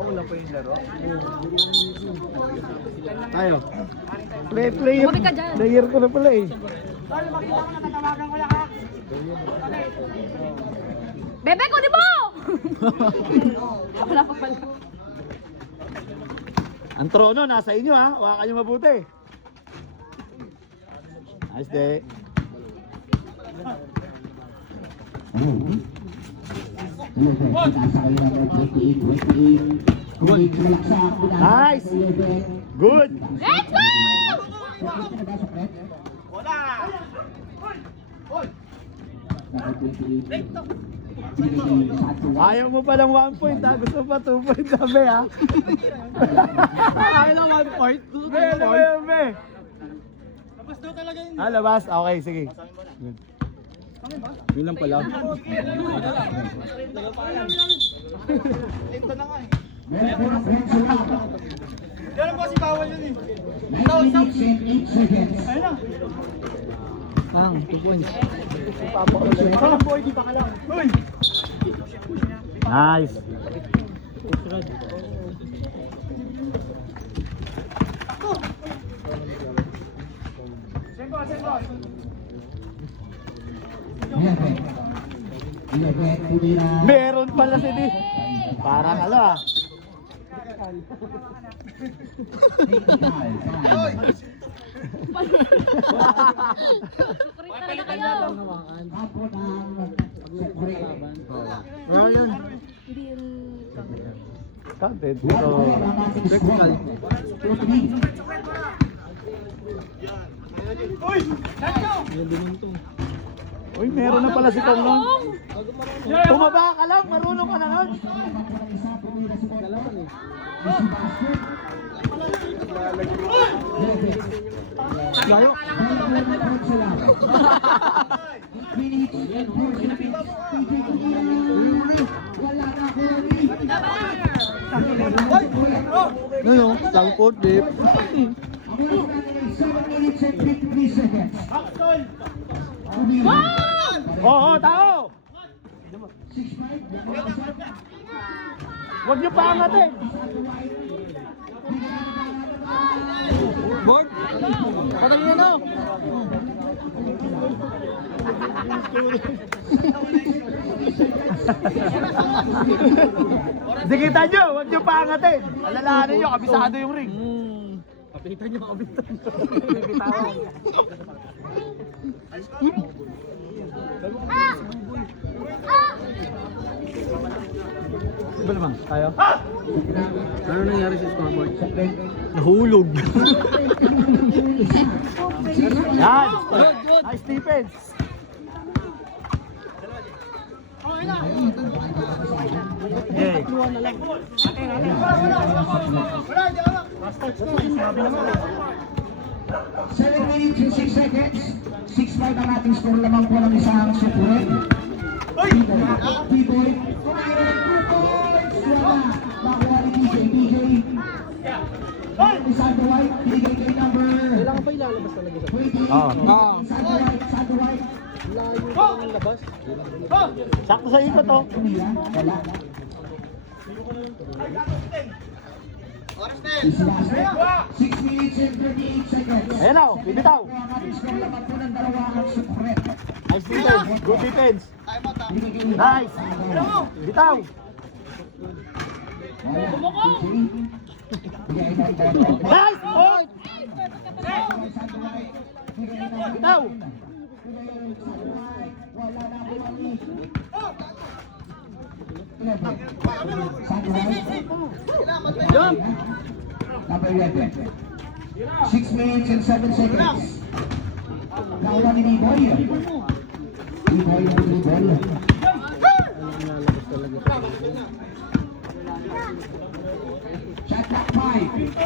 Wala pa yung laro. Tayo. Player ko na pala eh. Bebe ko, di mo! Wala pa pala. Ang trono nasa inyo ha. Hawakan nyo mabuti. Nice day. Nice. Good. Let's go! Ayaw mo palang 1 point ha. Gusto pa 2 point sabi ha. Ayaw na 1 point. Be. Labas daw talaga yun. Labas. Okay, sige. Good. Yun lang pala. Diyan po si bawal yun eh. Ayun na. Lang, 2 points. Parang boy, di ba ka lang? Uy! Nice. Meron pala si Di. Parang ah. Sukurit talaga kayo. Wala yun. Hindi yun. Counted. Pero... Vertical. Uy! Uy, meron na pala si Tong nun. Tumaba ka lang, marunong ka na nun. Layo. Ano? Langkot, dip. Oo, tao! Huwag niyo paangatin! Board? Patay na no? Dikitan niyo, huwag niyo paangatin! Alalahanin niyo, kabisado yung ring. Kapitan nyo, kapitan nyo. Iba naman, tayo? Ano nangyari sa scoreboard? Nahulog. Yan! Nice defense! Okay. 7 minutes and 6 seconds. 6-5 ang ating score lamang po ng isang supurin. B-boy. Mayroon 2 points. Wala. Nakuha ni DJ. DJ. Sando White. Binigay kay number. Kailangan ba ilalabas talaga sa 28. Oo. Sando White. Sando White. layo pa ng labas? Sakto sa ikot oh. Wala. 6 minutes and 38 seconds. Ayan na, bibitaw. Ang ating score lamang po ng dalawa ang supurin. Nice defense, good defense. Nice. Bitaw. Nice point. Bitaw. Jump. Number 11. 6 minutes and 7 seconds. Nakuha ni B-Boy. B-Boy. Shot clock 5,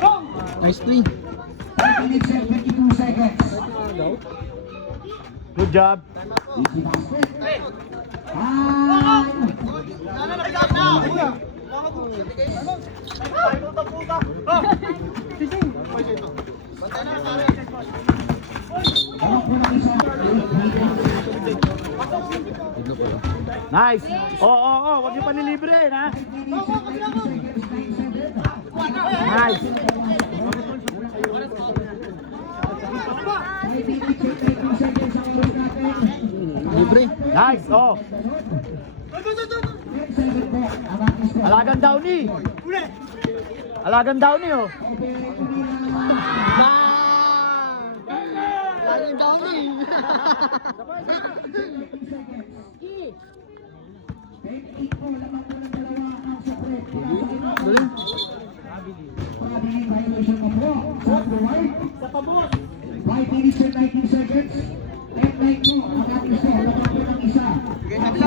4. Nice three. 5 minutes and 52 seconds. Good job. Easy basket. Nice. Wag niyo panilibre, ha? Nice. Libre. Nice, oh. Alagan Downey. Alagan Downey, oh. Ang dami. Galing. Five minutes and 19 seconds. 10-9 po ang ating score. Lamang po ng isa. Buboy.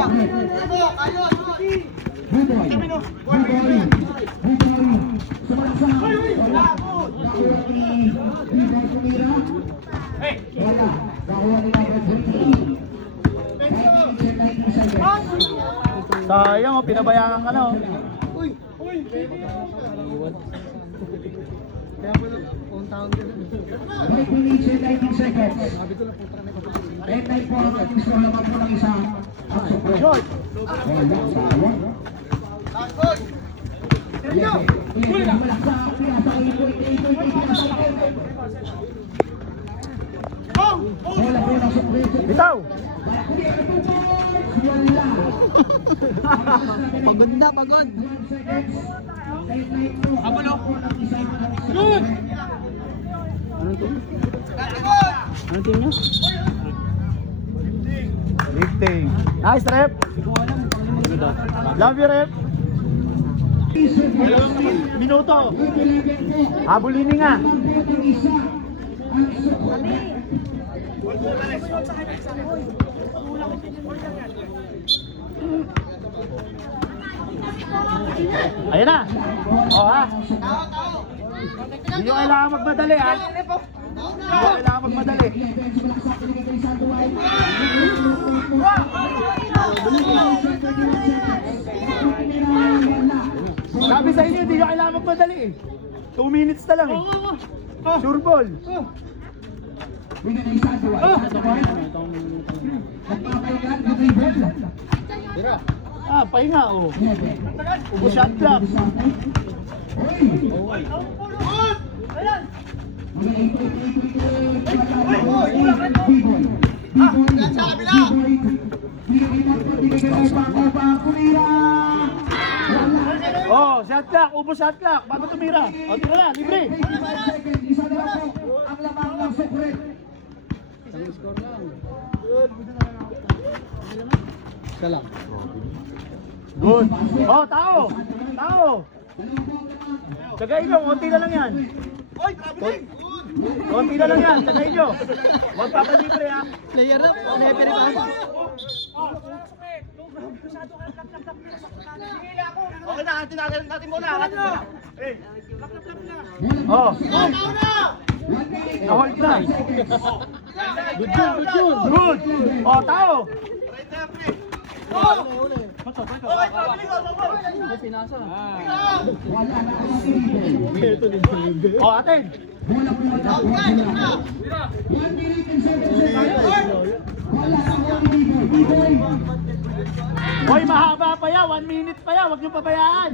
Sumalasang. Nakuha ni Vivar Tumira. Wala. Nakuha ni Vivar Tumira. 5 minutes and 19 seconds. Sayang, oh, pinabayaan ka na, oh. Kaya pala, hometown din. 5 minutes and 19 seconds. 10-9 po ang ating score. Lamang po ng isa. Ang support. Short. Wala. Sayang. Bitaw. Pagod na, pagod. Anong to? Anong team niya? Lifting. Nice, rep. Love you, rep. Minuto. Habulini nga. Ayan na. O, ha. Hindi nyo kailangan magmadali, ha. Hindi nyo kailangan magmadali. Sabi sa inyo, hindi nyo kailangan magmadali, eh. 2 minutes na lang, eh. Sure ball. Ah, pahinga, oh. Ubus shot clock. Oh, shot clock, ubus shot clock. Bago tumira. O, tira na, libre. Isang score lang. Isa lang. Good. Oh, tao. Tao. Tagay nyo, konti na lang yan. Konti na lang yan, tagay nyo. Huwag papalibre, ha. Player na, referee ka. Okay na, tinagal natin muna. Oh. Na-hold na. Good yun, good yun. Good. Oh, tao. May pinasa. Oh, atin. Hoy, mahaba pa yan. 1 minute pa yan. Huwag niyo pabayaan.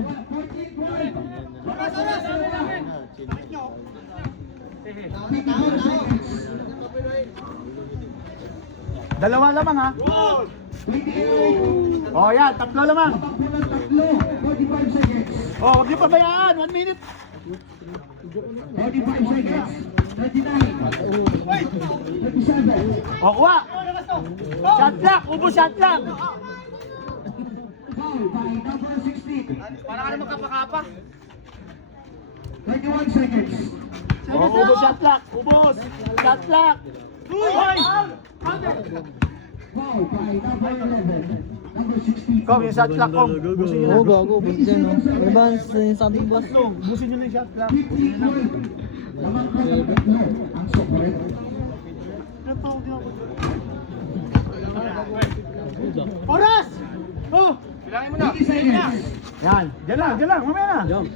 Dalawa lamang, ha? Oh, yan. Tatlo lamang. Oh, huwag niyo pabayaan. 1 minute. 45 seconds. 39. 37. Oh, kuha. Shot clock. Ubus shot clock. Foul by number 16. Para ka na magkapakapa. 21 seconds. Oh, ubus shot clock. Ubus. Shot clock. Hoy! Foul by number 11. Number 16. Kom, yung shot clock, Kom. Ubusin nyo na. Oo, gago. Buti dyan, no? Ano ba ang sabi ko, boss? Ubusin nyo na yung shot clock. 50. Lamang po ng tatlo ang support. Oras! Oh! 80 seconds. Yan. Diyan lang. Mamaya na. Jump.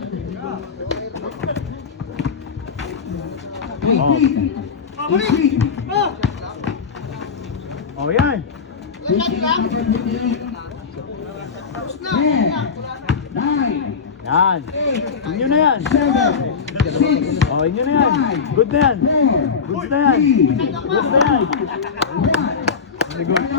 18. 18. Oh, yan. 58. 10, 9, Yan. Inyo na yan. 7, 6, Oh, inyo na yan. Good na yan. 4, Good na yan. 3, Good na yan. 1.